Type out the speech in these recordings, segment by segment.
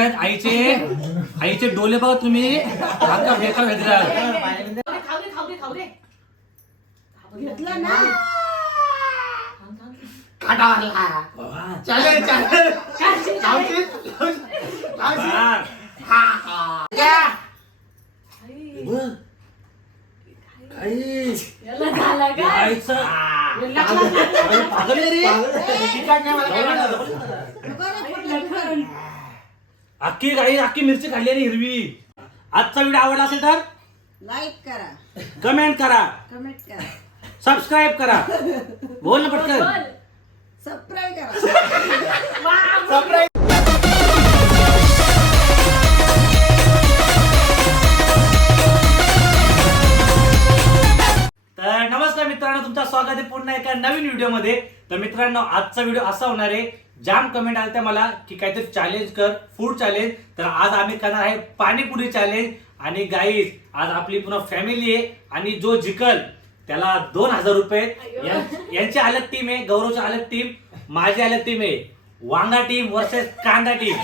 आईचे डोले बघा तुम्ही हाका बेकार भेटला घेतलं ना चालेल चालेल अख्खी गाई अख्खी मिरची खाल्ली आणि हिरवी. आजचा व्हिडिओ आवडला असेल तर लाईक करा, कमेंट करा, करा, सबस्क्राईब करा. बोल ना पटकन. सबस्क्राईब करा. तर नमस्कार मित्रांनो, तुमचं स्वागत आहे पुन्हा एका नवीन व्हिडिओमध्ये. तर मित्रांनो, आजचा व्हिडिओ असा होणार आहे, जाम कमेंट आलत्या मला की काहीतरी चॅलेंज कर, फूड चॅलेंज. तर आज आम्ही करणार आहे पाणीपुरी चॅलेंज. आणि गाईज आज आपली पुन्हा फॅमिली आहे आणि जो जिंकल त्याला 2000 रुपये. यांची अलग टीम आहे, गौरवची अलग टीम, माझी अलग टीम आहे. वांगा टीम वर्सेस कांदा टीम.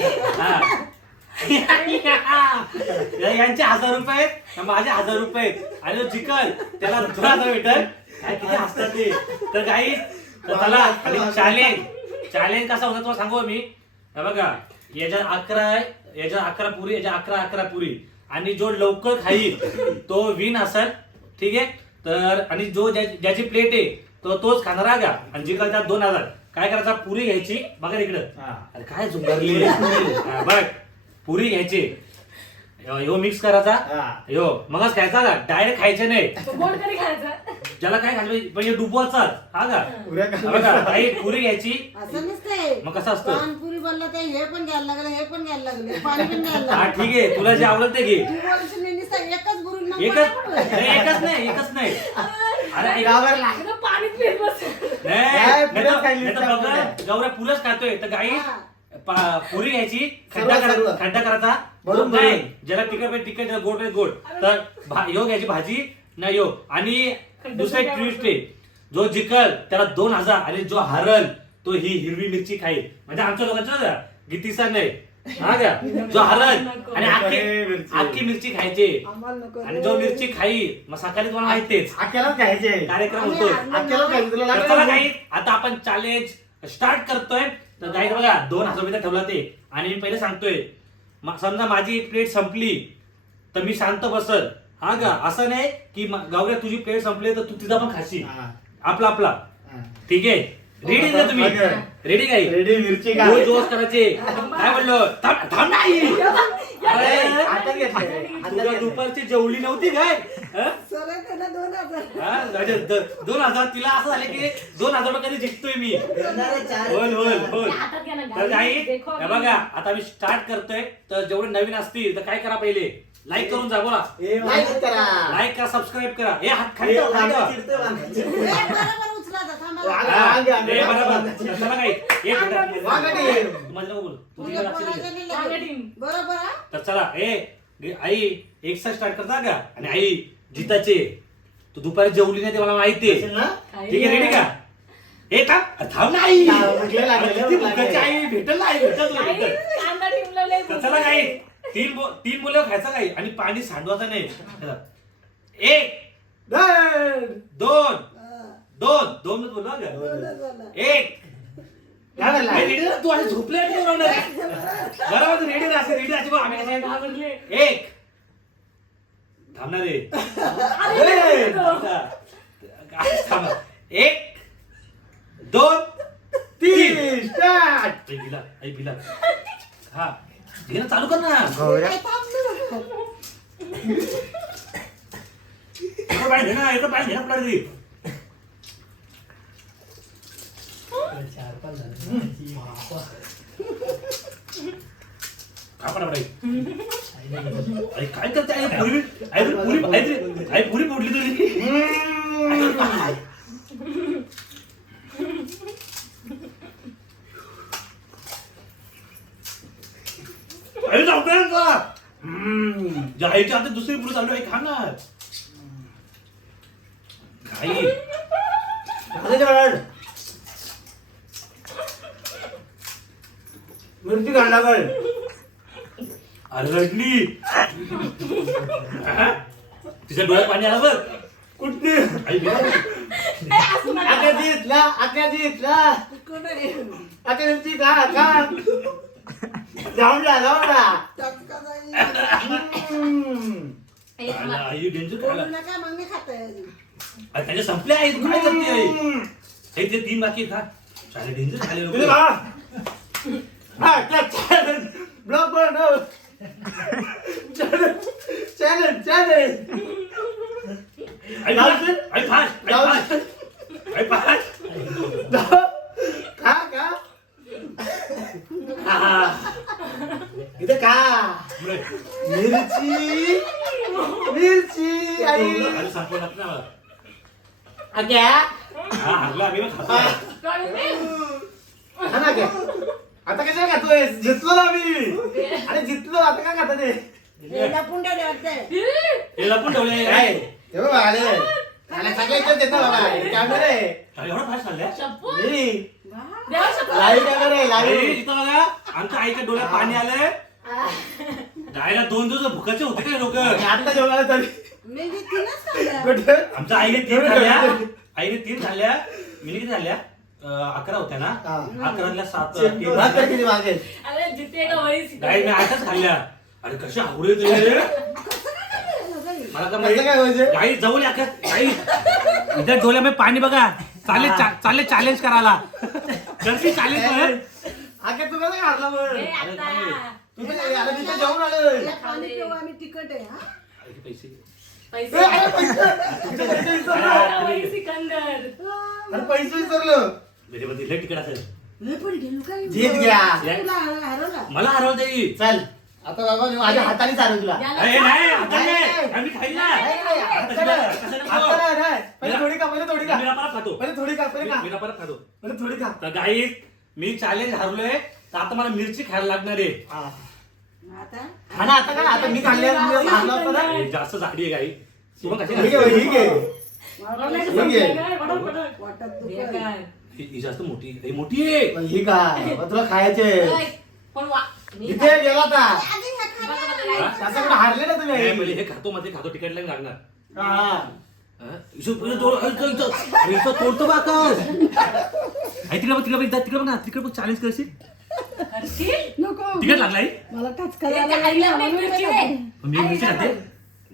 यांचे 1000 रुपये, माझे 1000 रुपये. आणि जो जिंकल त्याला 2000 भेटल. काय किती हसतात ते. तर गाईज चला, आणि चॅलेंज कसा होता तुम्हाला सांगू मी. बघा, याच्यात 11 आहे, याच्यात 11 पुरी, याच्यात 11 पुरी. आणि जो लवकर खाईल तो विन असेल. ठीक आहे. तर आणि जो ज्याची प्लेट आहे तोच खाणार आहे का. आणि जिंकल त्यात 2000. काय करायचा, पुरी घ्यायची. बघा इकडं, अरे काय झुंगारली. बघ, पुरी घ्यायची, यो मिक्स करायचा, यो मगच खायचा का, डायरेक्ट खायचे नाही. ज्याला काय खायचं म्हणजे डुबवायचा. हा का, बघा काही पुरी घ्यायची. असं नसतंय, मग कसं असतं, पानपुरी बनलं तर हे पण घ्यायला लागलं, हे पण घ्यायला लागलं, पाणी पण घ्यायला हा लागलं. ठीक आहे, तुला जे आवडत ते घे. एकच गुरु एकच नाही. अरे गौऱ्या पुरच खातोय. तर गाई पुरी घ्यायची, खड्डा करायचा. नाही, ज्याला तिखट ज्याला गोड. तर यो घ्यायची भाजी ना यो. आणि दुसरा एक ट्विस्ट आहे, जो जिंकल त्याला 2000 आणि जो हारल तो ही हिरवी मिरची खाईल. म्हणजे आमच्या लोकांचा गीतीचा नाही. हा का, जो हारल आणि अख्खी मिरची खायची. आणि जो मिरची खाईल मग सकाळी तुम्हाला माहितीच कार्यक्रम होतो. आता आपण चॅलेंज स्टार्ट करतोय. तर गाईड बघा, 2000 रुपये ठेवला ते. आणि मी पहिले सांगतोय, समजा माझी एक प्लेट संपली तर मी शांत बसल. हा का, असं नाही की गौऱ्या तुझी प्लेट संपली तर तू तिचा पण खाशी. आपला ठीक आहे. रेडी ना तुम्ही, रेडी काय, रेडी मिरची जोश करायचे. काय म्हणलो, थांब नाही. तुला दुपारची जेवली नव्हती काय. 2000 तिला असं झालं की 2000 रुपये कधी जिंकतोय मी. बोल. तर काही बघा, आता मी स्टार्ट करतोय. तर जेवढे नवीन असतील तर काय करा, पहिले लाईक करून जा. बोला, लाईक करा, सबस्क्राईब करा. हे हात खाली तर चला. आई एक साथ स्टार्ट करता का. आणि आई जिताचे, तू दुपारी जेवली नाही ते मला माहिती आहे. ठीक आहे, रेडी का. हे थांब नाही, आई भेटल नाही. चला काही, तीन मुलं खायचं काही. आणि पाणी सांडवायचं नाही. 1 2 2 बोललो का. 1 तू असे झोपले बरोबर. रेडी रेडी आम्ही कसे 1 थांबणार रे. 1 2 3 स्टार्ट. आई बिला हा घेणं चालू कर ना. एका पाय घेणं पडली. काय करते पुरी फोडली तुझी. जायच्या आता दुसरी पुरी चालू आहे, खाणार काही. मिरची घालला काय. अरे रडली. तिच्या डोळ्यात पाणी आलं बघ. कुठली आई गेला. आकाजीतला तिखट आहे. आकाजीची का जाऊन चटका जाईल. आई डेंजर खायला. बोलू नका मग मी खाताय अजून. अरे त्याचे संपले आहे तू काय करते आई? हे ते 3 बाकी आहेत का? चालेल डेंजर खाले तुझे लोक. चॅलेंज ब्लॉक बनव चॅलेंज आई फास्ट. आई फास्ट. का इथे का मिरची आई अरे सांगतो नका ना मला. आग्या हा हरला आम्ही ना खातो. हा ना क्या आता कशाला खातोय जितलो ना मी अरे जितलो आता काय खाता ते याला पुंड्या द्यायचंय. हे लपून ठेवले काय आई. हे बघ आले त्याला सगळ्याच देतो बाबा कॅमेरा आहे काय एवढं फास्ट खाल्ल्या? लाईव्ह कॅमेरा आहे आई, लाईव्ह इथं बघा आमच्या आईच्या डोळ्यात पाणी आलंय. जायला 2 दिवस भुकाचे होते काय लोक. आता जेवणाला तरी मी बी तीनच खाल्ल्या. कुठे आमच्या आईने 3 झाल्या. आईने 3 झाल्या. मी किती झाल्या? 11 होत्या ना. हा. 11 7 भात कर किती मागे अरे जितेगा वही गाई मी 8च खाल्ल्या. अरे कशा आवडे तुझे. मला तर कसं माहिती काय व्हायचं गाई जवळ या का? गाई इथे डोळ्यामध्ये पाणी बघा. चालेल चॅलेंज करायला. करशी चॅलेंज कर. आगे तू कसं काढला बरं आता तू तर याला तिथे जेवून आलोय या पाणी पिऊ आम्ही तिखट आहे हा. पैसे पैसे अरे पैसे विसरलो. वही सिकंदर अरे पैसे विसरलो म्हणजे मग दिले तिकडे असेल. मी पण गेलो काय. जीत घ्या. तुला हरवला. मला हरवता येईल. चल आता बाबा मी माझ्या हाताने चालू तुला अरे नाही आता नाही. आम्ही खाईल ना. पहिले थोडी का मी परत खातो. पहिले थोडी का पहिले मी का परत खातो. पहिले थोडी का तर गाईस मी चॅलेंज हरलोय तर आता मला मिरची खायला लागणार आहे. आता खाना आता काय आता मी खाल्ल्यावर मी खाल्ला होता ना हे जास्त झाडी आहे गाई. तू मग कशी ठीक आहे ठीक आहे वाटत दुखत. ही जास्त मोठी आहे. ही मोठी आहे. ही का तुला खायचे पण वा इथे गेला आता आधी ह्या खा. त्याच्याकडे हारले ना नाही, तुम्ही पहिले हे खातो मध्ये खातो तिकीट लाईन लागणार. हा. तोडतो बा आकाश. तिकडे बघ ना तिकडे बघ चॅलेंज करशील. करशील नको. तिकीट लागलाय. मला टचका त्याच्या लागला. आईला नाही मिरची रे. मी मिरची खाते.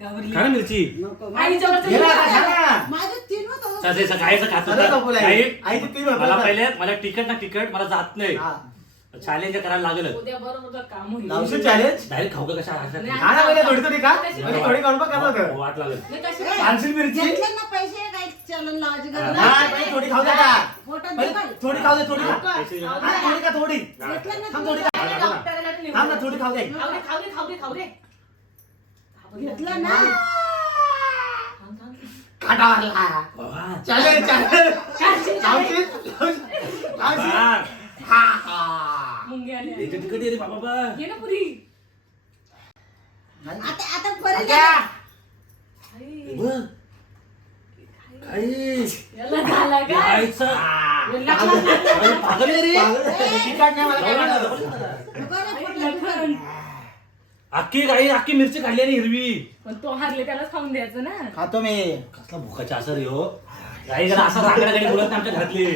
घाबरली. खा ना मिरची. नको. आई जवळचं गेला आता, मिरची. खा ना. माझे 3 होतं. चालेल, गाईचं खातो चला तर. बाबूला. गाई, आई ते 3 होतं मला ना. पहिले मला तिकीट मला जात नाही. हा. चॅलेंज करायला लागलं. उद्या बरोबर तुझं काम होईल. लावशील चॅलेंज डायरेक्ट खाऊ का कशा नाही. खा ना पहिले थोडी का म्हणजे थोडी काढून बघ का बघ वाट लागल. मी कशी आणशील मिरची घेतले ना पैसे काय चलन लावायची गरज हा नाही. पहिले थोडी खाऊ दे का पोटात पहिले दुखायला. थोडी खाऊ दे थोडी खा पैसे हा, थोडी का थोडी घेतलं ना थांब तुम्ही. थोडी खा डॉक्टरला नेऊ. थांब ना थोडी खाऊ दे खाऊ दे खाऊ दे खाऊ दे खाऊ दे घेतलं ना. थांब, थांब. काटा मारला वा. चॅलेंज चॅलेंज चालशील, लावशील चालशील. लावशील वा. हा हा मुंगे आले. याच्या तिकीट आहे रे बाबा. घे ना पुरी. आता परत आग्या. आई, बघ. गाई. याला झाला काय? गाईचं. याला अरे पागल आहे रे. तिखट नाही मला काय वाटत नको रे, आई, पोटात दुखायला. लखन. अख्खी मिरची खाल्ली आणि हिरवी. पण तो हारले त्यालाच खाऊन द्यायचं ना. खातो मी कसला भुकाचा असर आहे हो. गाई जरा असं रांगडा गाडी बोलत नाही आमच्या घरातली.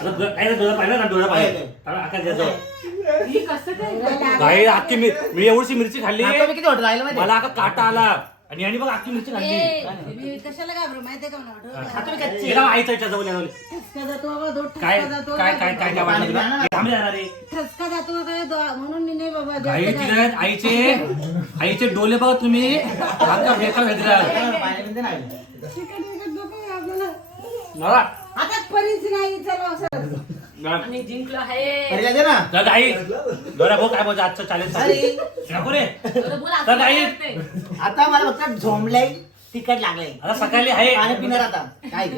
आता काय रे, डोळा पाहिला ना डोळा पाहिला. आकाश द्यायचं. ही कसं काय? गाई अख्खी मी एवढीशी मिरची खाल्ली. खातो मी किती होत राहिलं माहिती मला आता काटा आला आणि यांनी बघ अख्खी मिरची खाल्ली. मी कशाला घाबरू माहितीये का मला खातो मी वाटत. कच्ची एका आईच्या याच्या जवळ यावं. ठसका जातो बाबा, दो काय ठसका जातो. काय काय काय काय वाटलं तुला? हे थांब रे जरा रे. ठसका जातो काय म्हणून मी नाही बाबा गाई जास्त तिला आईचे डोले बघा तुम्ही. आता बेकार भेटला पाण्यामध्ये नाही चिकन विकत नको आहे आपल्याला. मला आता परीच नाही चला असं. आणि जिंकलो आहे. पहिले दे ना तर गाई डोळा भाऊ काय बोलतो आजचं चॅलेंज अरे. नको रे. बरं, बोल, तर आता गाई काय वाटतंय? आता मला फक्त झोंबलंय तिखट लागलंय आता सकाळी आहे पाणी पिणार आता काय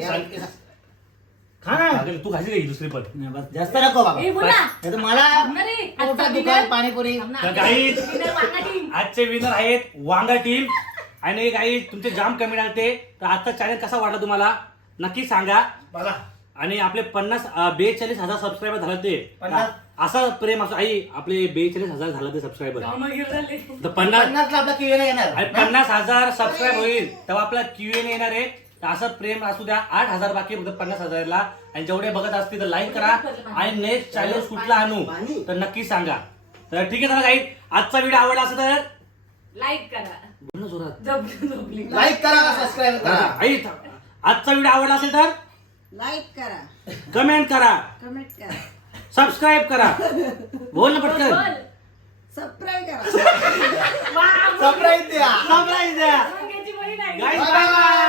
खा ना अगं, तू खायची का दुसरी पण. नाही, बस जास्त नको बाबा ए, बोल ना. नाही तर मला थांब ना रे. आजचा पोटात winner. दुखाल पाणीपुरी थांब ना. तर गाई winner वांगा team. आजचे विनर आहेत वांगा टीम. आणि काही तुमचे जाम कमी आलते. तर आजचा चॅलेंज कसा वाटला तुम्हाला नक्की सांगा. बघा आणि आपले 42,000 सबस्क्रायबर झाले ते 50 असं प्रेम असं आई आपले 42,000 झालं ते सबस्क्रायबर कामं झाले. तर 50 आपला किती येणार 50,000 सबस्क्राईब होईल तेव्हा आपला Q&A येणार आहे. तर असं प्रेम असू द्या. 8,000 बाकी फक्त 50,000ला. आणि जेवढे बघत असतील तर लाईक करा आणि नेक्स्ट चॅलेंज कुठला आणू तर नक्की सांगा. तर ठीक आहे चला काही आजचा व्हिडिओ आवडला असेल तर लाईक करा. बोल ना जोरात. झोपली. लाईक करा सबस्क्राईब करा आई आजचा व्हिडिओ आवडला असेल तर लाईक करा, कमेंट करा, कमेंट करा, सबस्क्राईब करा. बोल ना पटकन. बोल. सबस्क्राईब करा. वा, सरप्राईज द्या सबस्क्राईब द्या. मुलग्याची बहीण आहे. Guys, Bye bye.